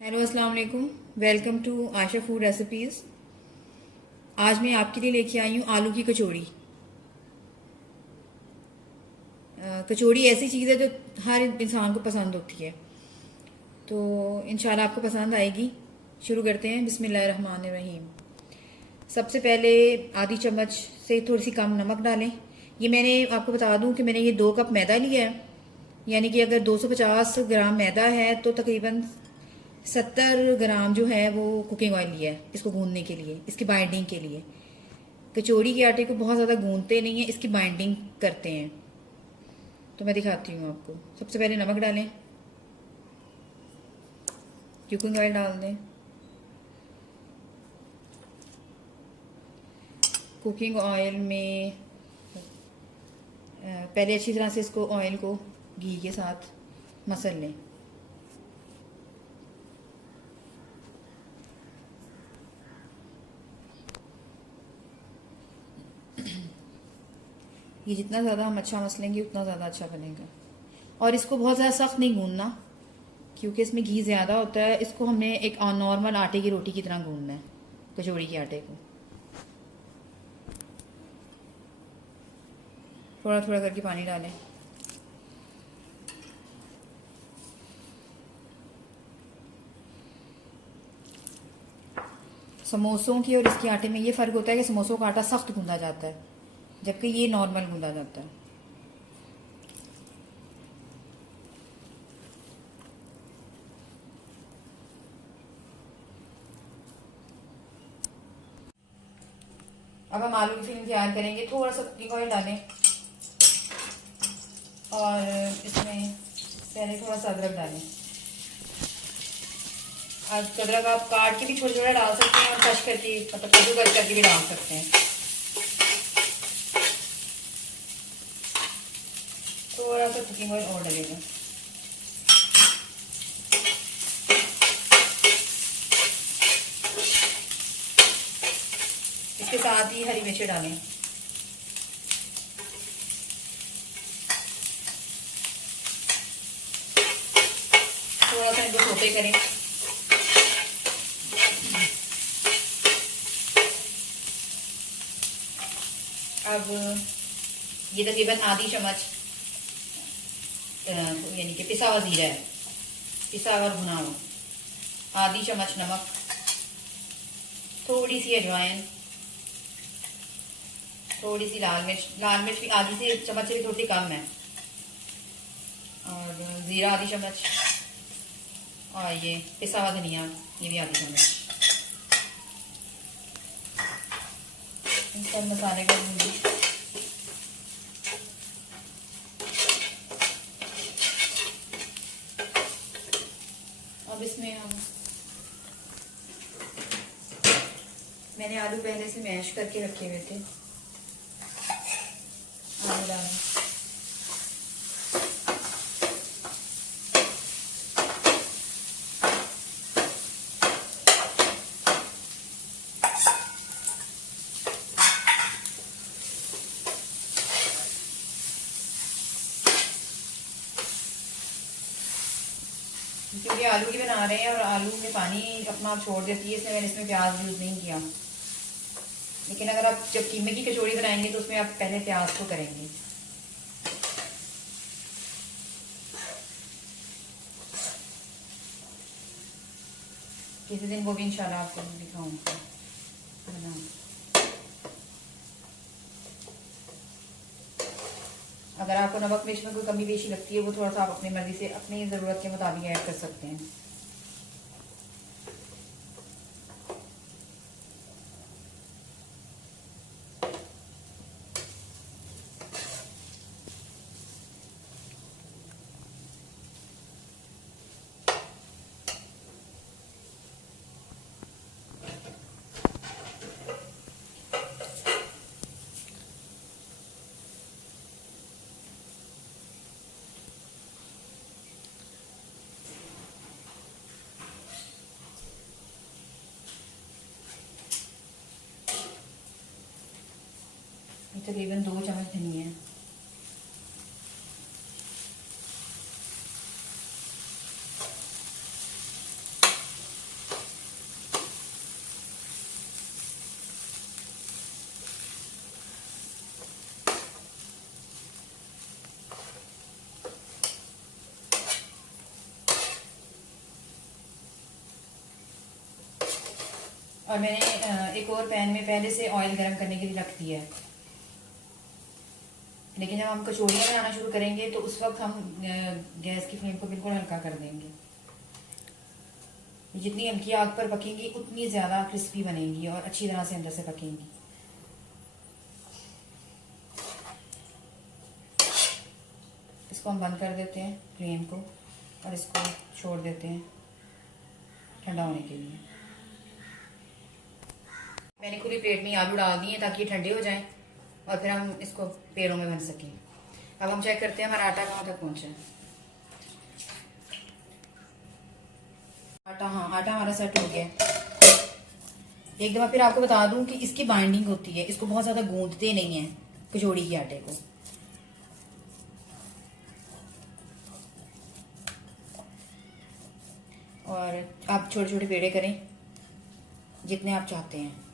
Hello अस्सलाम वालेकुम। Welcome to Asha food recipes. आज मैं आपके लिए लेके आई हूँ आलू की कचौड़ी। कचौड़ी ऐसी चीज़ है जो हर इंसान को पसंद होती है, तो इंशाल्लाह आपको पसंद आएगी। शुरू करते हैं। बिस्मिल्लाहिर्रहमानिर्रहीम। सबसे पहले आधी चम्मच से थोड़ी सी कम नमक डालें। ये मैंने आपको बता दूं कि मैंने ये 2 कप मैदा लिया है, यानी कि अगर 250 ग्राम मैदा है तो तकरीबन 70 ग्राम जो है वो कुकिंग ऑयल लिया है इसको गूंदने के लिए, इसकी बाइंडिंग के लिए। कचौड़ी के आटे को बहुत ज़्यादा गूंदते नहीं है, इसकी बाइंडिंग करते हैं। तो मैं दिखाती हूँ आपको। सबसे पहले नमक डालें, कुकिंग ऑयल डाल दें। कुकिंग ऑयल में पहले अच्छी तरह से इसको ऑयल को घी के साथ मसल लें। ये जितना ज़्यादा हम अच्छा मसलेंगे उतना ज़्यादा अच्छा बनेगा। और इसको बहुत ज़्यादा सख्त नहीं गूंदना, क्योंकि इसमें घी ज़्यादा होता है। इसको हमने एक नॉर्मल आटे की रोटी की तरह गूंदना है, कचौड़ी के आटे को। थोड़ा थोड़ा करके पानी डालें। समोसों की और इसके आटे में ये फ़र्क होता है कि समोसों का आटा सख्त गूंदा जाता है, जबकि ये नॉर्मल गूंदा जाता है। अब हम आलू की फिलिंग तैयार करेंगे। थोड़ा सा कुकिंग ऑयल डालें और इसमें पहले थोड़ा सा अदरक डालें। अदरक आप काट के भी छोटा छोटा डाल सकते हैं और कश करके, मतलब कद्दू कश करके भी डाल सकते हैं। थोड़ा सा कुकिंग ऑयल और डलेगा। इसके साथ ही हरी मिर्ची डालें। थोड़ा सा इनको सोते करें। अब ये तकरीबन आधी चम्मच यानी कि पिसा हुआ जीरा है, पिसा हुआ भुना हुआ। आधी चम्मच नमक, थोड़ी सी अजवाइन, थोड़ी सी लाल मिर्च भी आधी से चम्मच से भी थोड़ी कम है, और जीरा आधी चम्मच, और ये पिसा हुआ धनिया ये भी आधी चम्मच। इन सब मसाले को भूनिए। अब इसमें मैंने आलू पहले से मैश करके रखे हुए थे, आलू डालें। क्योंकि आलू की बना रहे हैं और आलू में पानी अपना छोड़ देती है, इसलिए मैंने इसमें प्याज यूज़ नहीं किया। लेकिन अगर आप जब कीमे की कचौड़ी बनाएंगे तो उसमें आप पहले प्याज को करेंगे। किसी दिन वो भी इंशाल्लाह आपको दिखाऊंगा। अगर आपको नमक मिर्च में कोई कमी बेशी लगती है वो थोड़ा सा आप अपनी मर्जी से अपनी ज़रूरत के मुताबिक ऐड कर सकते हैं। तकरीबन 2 चम्मच धनिया है। और मैंने एक और पैन में पहले से ऑयल गरम करने के लिए रख दिया है, लेकिन जब हम कचौड़ियाँ बनाना शुरू करेंगे तो उस वक्त हम गैस की फ्लेम को बिल्कुल हल्का कर देंगे। जितनी हल्की आग पर पकेंगी उतनी ज़्यादा क्रिस्पी बनेंगी और अच्छी तरह से अंदर से पकेंगी। इसको हम बंद कर देते हैं फ्लेम को और इसको छोड़ देते हैं ठंडा होने के लिए। मैंने खुली प्लेट में आलू डाल दिए ताकि ये ठंडे हो जाएं और फिर हम इसको पेड़ों में बन सकें। अब हम चेक करते हैं हमारा आटा कहाँ तक पहुँचा है। आटा, हाँ आटा हमारा सेट हो गया। एक दफ़ा फिर आपको बता दूं कि इसकी बाइंडिंग होती है, इसको बहुत ज़्यादा गूंदते नहीं हैं कचौड़ी के आटे को। और आप छोटे छोटे पेड़े करें जितने आप चाहते हैं।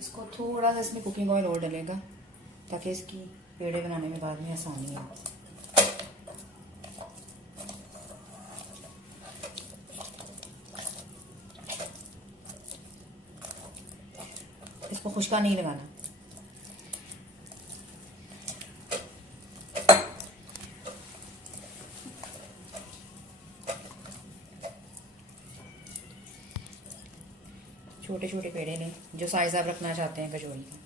इसको थोड़ा सा इसमें कुकिंग ऑयल और डलेगा ताकि इसकी पेड़े बनाने में बाद में आसानी हो। इसको खुशका नहीं लगाना। छोटे छोटे पेड़े लें जो साइज आप रखना चाहते हैं कचौड़ी का।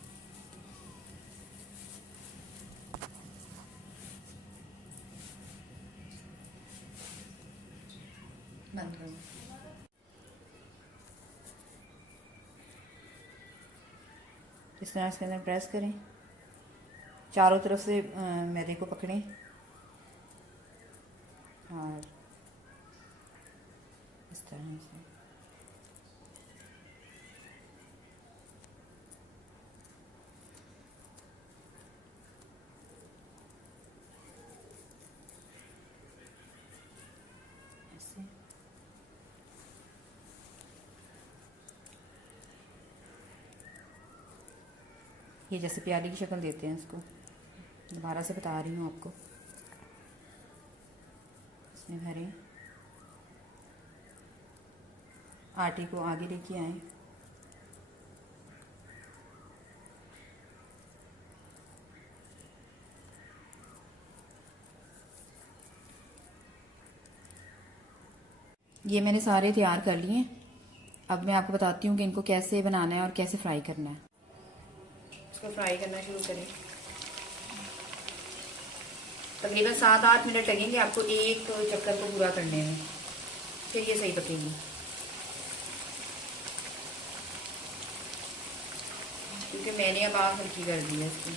बंद करो। इस तरह इसके अंदर प्रेस करें, चारों तरफ से मैदे को पकड़ें और इस तरह से ये जैसे प्याली की शक्ल देते हैं इसको। दोबारा से बता रही हूँ आपको। इसमें भरें, आटे को आगे लेके आएं, ये मैंने सारे तैयार कर लिए। अब मैं आपको बताती हूँ कि इनको कैसे बनाना है और कैसे फ्राई करना है। इसको फ्राई करना शुरू करें। तकरीबन 7-8 मिनट लगेंगे आपको एक चक्कर को पूरा करने में, फिर ये सही पकेगी। क्योंकि मैंने अब आग हल्की कर दी है इसकी।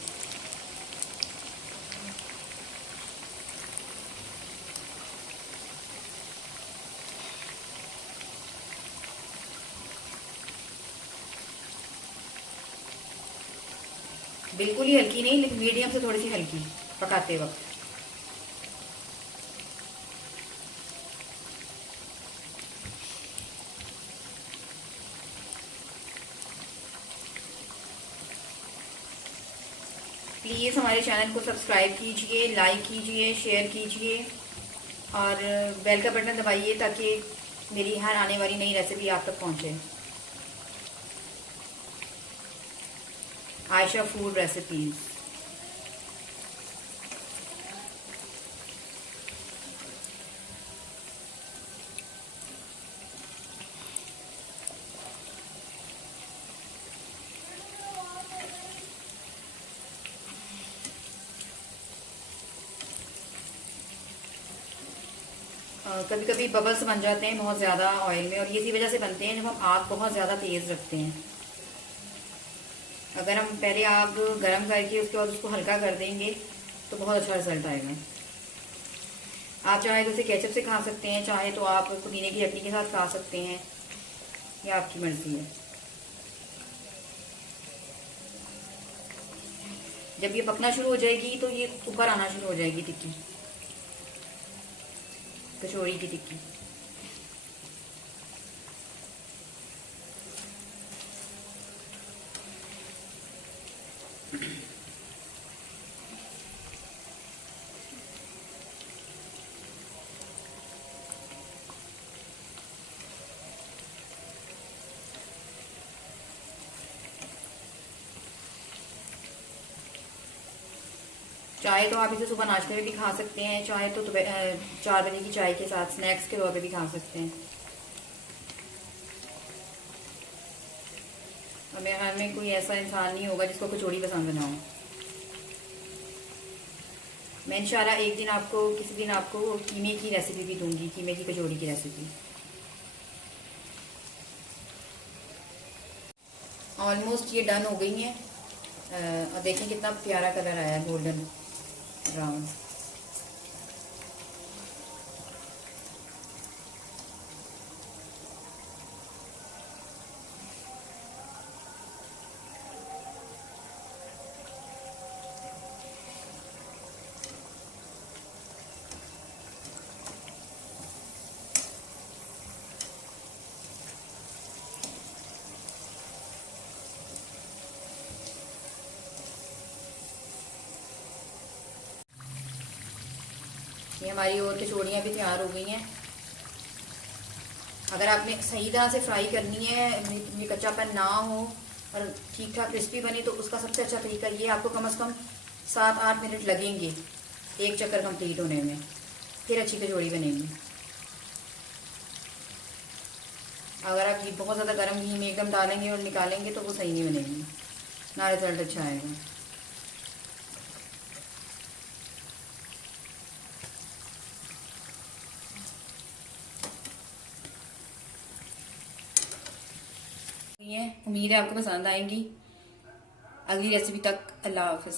बिल्कुल ही हल्की नहीं, लेकिन मीडियम से थोड़ी सी हल्की पकाते वक्त। प्लीज़ हमारे चैनल को सब्सक्राइब कीजिए, लाइक कीजिए, शेयर कीजिए और बेल का बटन दबाइए ताकि मेरी हर आने वाली नई रेसिपी आप तक पहुंचे। Ayesha food recipes. कभी कभी बबल्स बन जाते हैं बहुत ज़्यादा ऑयल में, और ये इसी वजह से बनते हैं जब हम आग बहुत ज़्यादा तेज़ रखते हैं। अगर हम पहले आग गरम करके उसके बाद उसको हल्का कर देंगे तो बहुत अच्छा रिजल्ट आएगा। आप चाहे तो इसे केचप से खा सकते हैं, चाहे तो आप पुदीने की चटनी के साथ खा सकते हैं, ये आपकी मर्जी है। जब ये पकना शुरू हो जाएगी तो ये ऊपर आना शुरू हो जाएगी टिक्की, कचौड़ी की टिक्की। चाहे तो आप इसे सुबह नाश्ते में भी खा सकते हैं, चाहे तो 4 बजे की चाय के साथ स्नैक्स के तौर पे भी खा सकते हैं। और मेरे ख्याल में कोई ऐसा इंसान नहीं होगा जिसको कचौड़ी पसंद ना हो। मैं इंशाल्लाह एक दिन आपको किसी दिन आपको कीमे की रेसिपी भी दूंगी, कीमे की कचौड़ी की रेसिपी। ऑलमोस्ट ये डन हो गई हैं। और देखें कितना प्यारा कलर आया है, गोल्डन ब्राउन। ये हमारी और कचौड़ियाँ भी तैयार हो गई हैं। अगर आपने सही तरह से फ्राई करनी है, ये कच्चापन ना हो और ठीक ठाक क्रिस्पी बने, तो उसका सबसे अच्छा तरीका ये, आपको कम से कम 7-8 मिनट लगेंगे एक चक्कर कंप्लीट होने में, फिर अच्छी कचौड़ी बनेगी। अगर आप घी बहुत ज़्यादा गर्म घी में एकदम डालेंगे और निकालेंगे तो वो सही नहीं बनेगी, ना रिजल्ट अच्छा आएगा। उम्मीद है आपको पसंद आएंगी। अगली रेसिपी तक अल्लाह हाफिज़।